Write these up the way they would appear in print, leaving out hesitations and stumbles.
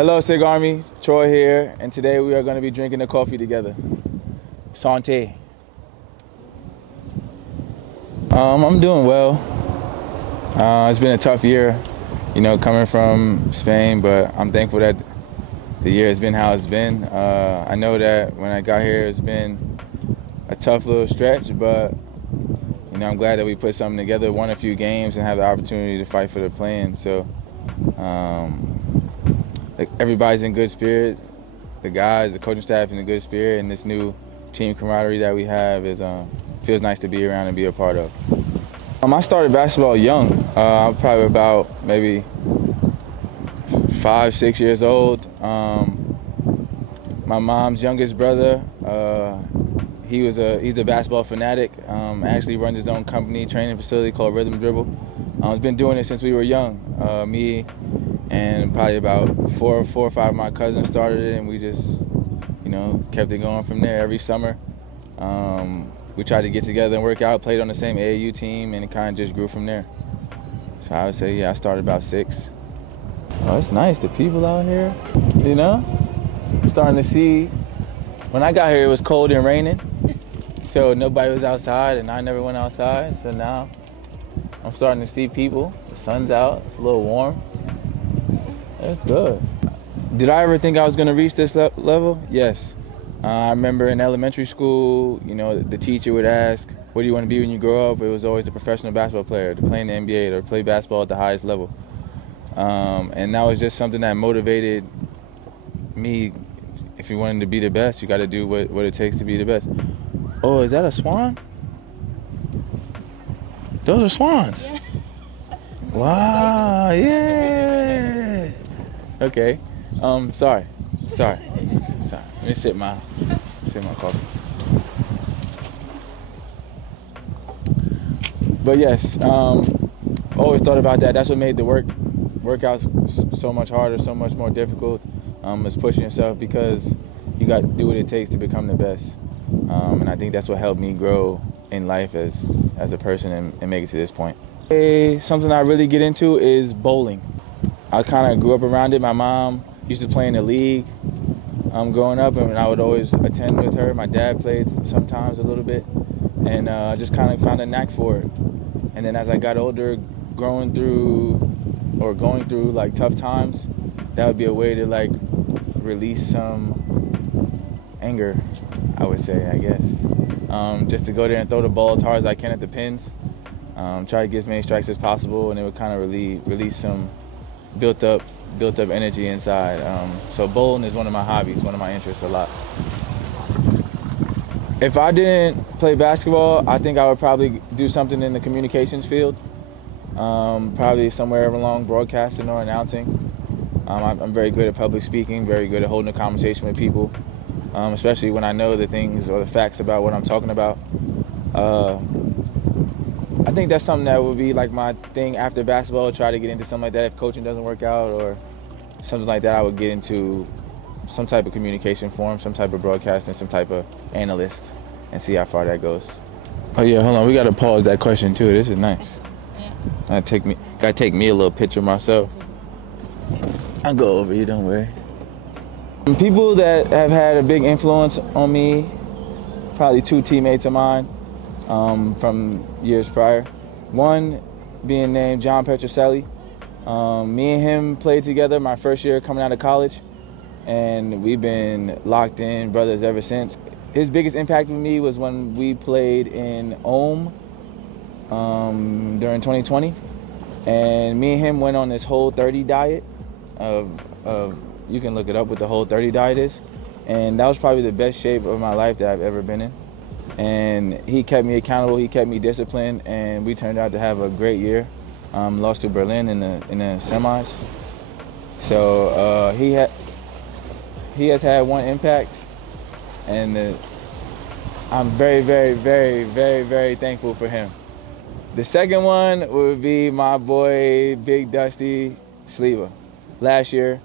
Hello, Sig Army. Troy here, and today we are going to be drinking the coffee together. Santé. I'm doing well. It's been a tough year, coming from Spain, but I'm thankful that the year has been how it's been. I know that when I got here, it's been a tough little stretch, but I'm glad that we put something together, won a few games, and have the opportunity to fight for the play-in. So, everybody's in good spirit. The guys, the coaching staff, in a good spirit, and this new team camaraderie that we have feels nice to be around and be a part of. I started basketball young. I was probably about maybe 5, 6 years old. My mom's youngest brother, he's a basketball fanatic. Actually runs his own company, training facility called Rhythm Dribble. He's been doing it since we were young. Me and probably about four or five of my cousins started it, and we just, kept it going from there. Every summer, we tried to get together and work out, played on the same AAU team, and it kind of just grew from there. So I would say, yeah, I started about 6. Oh, it's nice, the people out here, Starting to see. When I got here, it was cold and raining, so nobody was outside, and I never went outside. So now I'm starting to see people. The sun's out, it's a little warm. That's good. Did I ever think I was going to reach this level? Yes. I remember in elementary school, the teacher would ask, what do you want to be when you grow up? It was always a professional basketball player, to play in the NBA, or play basketball at the highest level. And that was just something that motivated me. If you wanted to be the best, you got to do what it takes to be the best. Oh, is that a swan? Those are swans. Yeah. Wow, yeah. Okay. Sorry. Let me sip my coffee. But yes, always thought about that. That's what made the workouts so much harder, so much more difficult. Is pushing yourself, because you got to do what it takes to become the best. And I think that's what helped me grow in life as a person and make it to this point. Something I really get into is bowling. I kind of grew up around it. My mom used to play in the league growing up, and I would always attend with her. My dad played sometimes a little bit, and I just kind of found a knack for it. And then as I got older, going through like tough times, that would be a way to like release some anger, I would say, I guess. Just to go there and throw the ball as hard as I can at the pins, try to get as many strikes as possible, and it would kind of release some built up energy inside. So bowling is one of my hobbies, one of my interests a lot. If I didn't play basketball, I think I would probably do something in the communications field, probably somewhere along broadcasting or announcing. I'm very good at public speaking, very good at holding a conversation with people, especially when I know the things or the facts about what I'm talking about. I think that's something that would be like my thing after basketball, try to get into something like that. If coaching doesn't work out or something like that, I would get into some type of communication form, some type of broadcasting, some type of analyst, and see how far that goes. Oh yeah, hold on, we gotta pause that question too. This is nice. Yeah. Gotta take me a little picture myself. I'll go over you, don't worry. People that have had a big influence on me, probably 2 teammates of mine from years prior. One being named John Petroselli. Me and him played together my first year coming out of college, and we've been locked in brothers ever since. His biggest impact with me was when we played in Ulm during 2020, and me and him went on this Whole30 diet. You can look it up what the Whole30 diet is, and that was probably the best shape of my life that I've ever been in. And he kept me accountable, he kept me disciplined, and we turned out to have a great year. Lost to Berlin in the semis. So he has had one impact, and I'm very, very, very, very, very thankful for him. The second one would be my boy Big Dusty Sleva. Last year,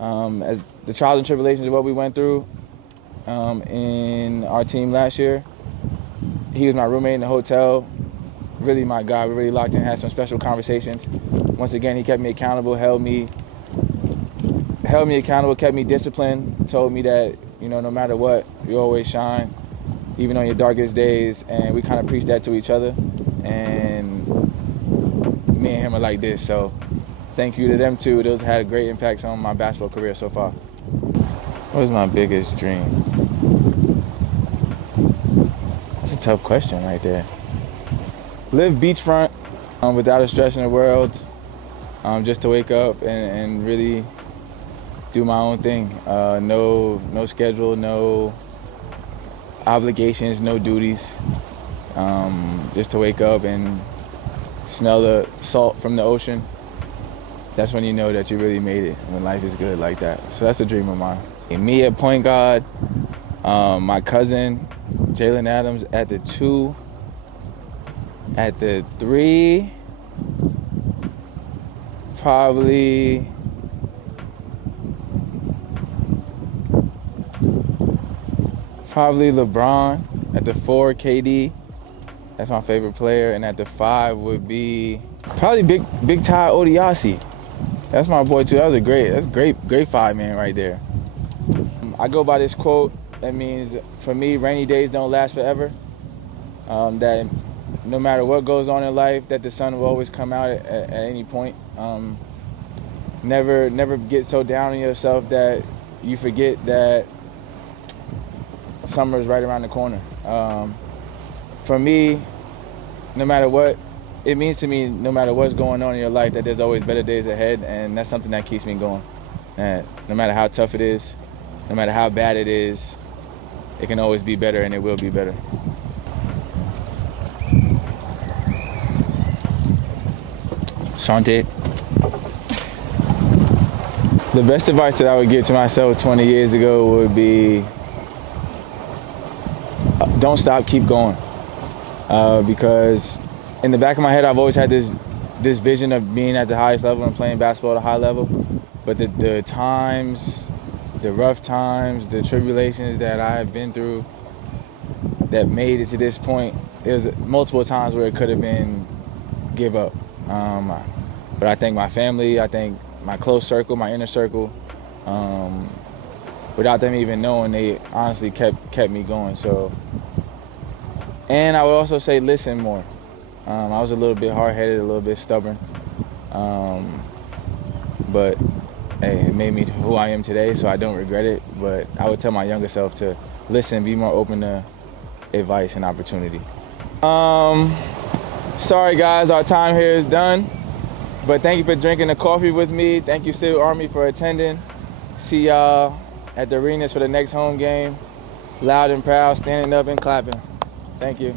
as the trials and tribulations of what we went through in our team last year, he was my roommate in the hotel. Really my guy. We really locked in, had some special conversations. Once again, he kept me accountable, held me held me accountable, kept me disciplined, told me that, you know, no matter what, you always shine, even on your darkest days. And we kind of preached that to each other. And me and him are like this. So thank you to them too. Those had great impacts on my basketball career so far. What was my biggest dream? That's a tough question right there. Live beachfront without a stress in the world. Just to wake up and really do my own thing. No schedule, no obligations, no duties. Just to wake up and smell the salt from the ocean. That's when you know that you really made it, when life is good like that. So that's a dream of mine. And me at point guard, my cousin, Jalen Adams at the 2, at the 3, probably LeBron. At the 4, KD. That's my favorite player. And at the 5 would be probably Big Ty Odiasi. That's my boy too. That's great 5-man right there. I go by this quote that means, for me, rainy days don't last forever. That no matter what goes on in life, that the sun will always come out at any point. Never get so down on yourself that you forget that summer is right around the corner. For me, no matter what, it means to me, no matter what's going on in your life, that there's always better days ahead, and that's something that keeps me going. And no matter how tough it is, no matter how bad it is, it can always be better, and it will be better. Sante. The best advice that I would give to myself 20 years ago would be, don't stop, keep going. Because in the back of my head, I've always had this vision of being at the highest level and playing basketball at a high level. But the times, the rough times, the tribulations that I have been through that made it to this point, there's multiple times where it could have been give up. But I thank my family, I thank my close circle, my inner circle. Without them even knowing, they honestly kept me going. So, and I would also say listen more. I was a little bit hard-headed, a little bit stubborn. But hey, it made me who I am today, so I don't regret it. But I would tell my younger self to listen, be more open to advice and opportunity. Sorry guys, our time here is done. But thank you for drinking the coffee with me. Thank you, Civil Army, for attending. See y'all at the arenas for the next home game. Loud and proud, standing up and clapping. Thank you.